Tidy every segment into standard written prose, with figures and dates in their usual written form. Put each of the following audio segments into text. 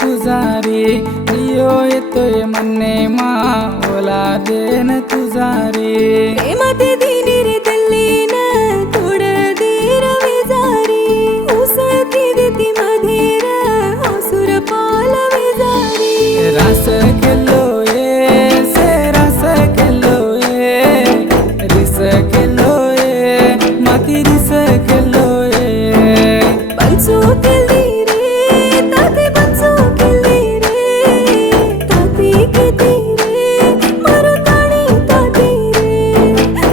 तुझारी दियो येतोय मन्ने मा ओला देन तुझारी प्रेमात दिनी रे तल्लीन थोड धीर विजारी उसळती देती मधीर हसुर पाल विजारी रास केलो ये से रास केलो ये रिस केलो ये माती रिस केलो ये पंचू केली रे ताती पंचू केली रे ताती किती रे मरुताणी ताती रे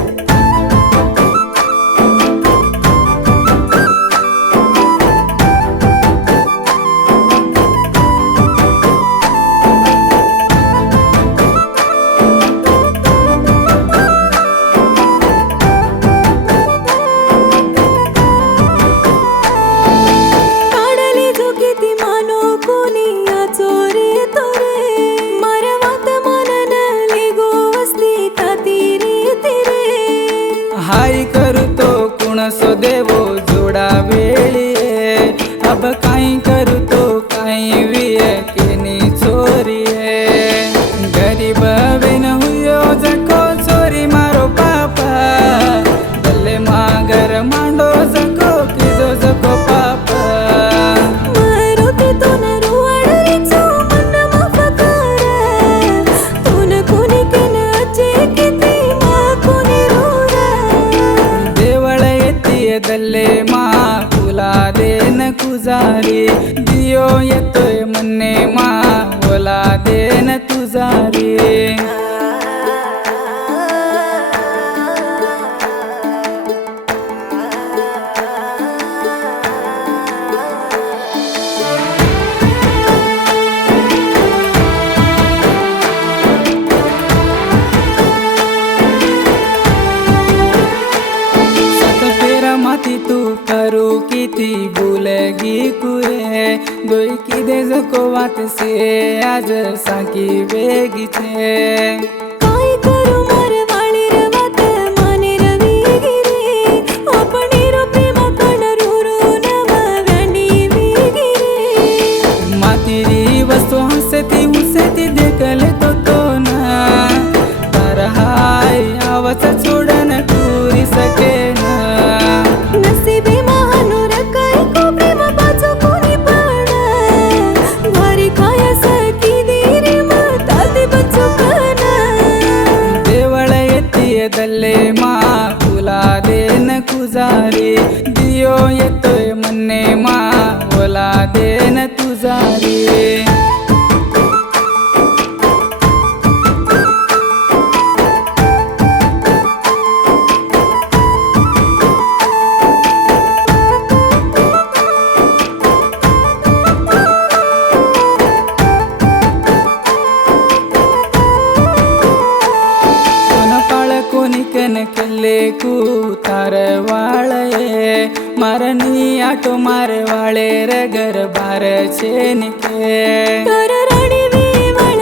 काढली जो किती मानो कोणी या चोरी तोरे मरवात मनन लिगो वसली ताती रे तिरे हाय करतो कुणसो देवो जोडा वेळीये अब काई करतो काई विये केनी चोरीये गरीब बिन हुयो जको चोरी मारो पापा दल्ले मागर मांडो जको किजो जको पापा मारुती तून रुवाडलीचो मन माफ कर तून कोणी केन अचे किती मा कोणी रोरा देवळ येतीये दल्ले मा तुला देन कुजारी दियो येतोय मन्ने मा ओला देन तुझारी माती तू करू किती बुलगी कुरे दोई किदे जको वात से आज साकी वेगीचे काय करू मरवाळी रे वात माने रवी गिरे आपणी रो प्रेम कण रुरू नव व्यांडी विगिरे मातीरी वस्तु हसती हुसती देखले तो ना तर हाय आवाज छोडन टुरी सके ना नसीबी महानुर काय को प्रेम बाचो कोणी पण घरी काय सकी दिरी माताती बच्चो कन देवळ येतीये दल्ले मा तुला देन कुजारी दियो येतोय मन्ने मा ओला देन तुझारी कोनिकन केले कू तार वाळे मारनी आटो मारवाळे रगर बार छेनिके तर राणी विवळ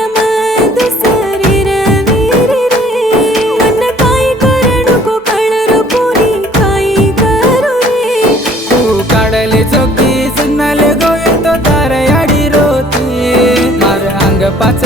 दुसरी रवी रे मन काय करणू को कळरू कोणी काय करू रे तू काढले चौकी सिग्नल गो येतो तार याडी रोती मार अंग पाच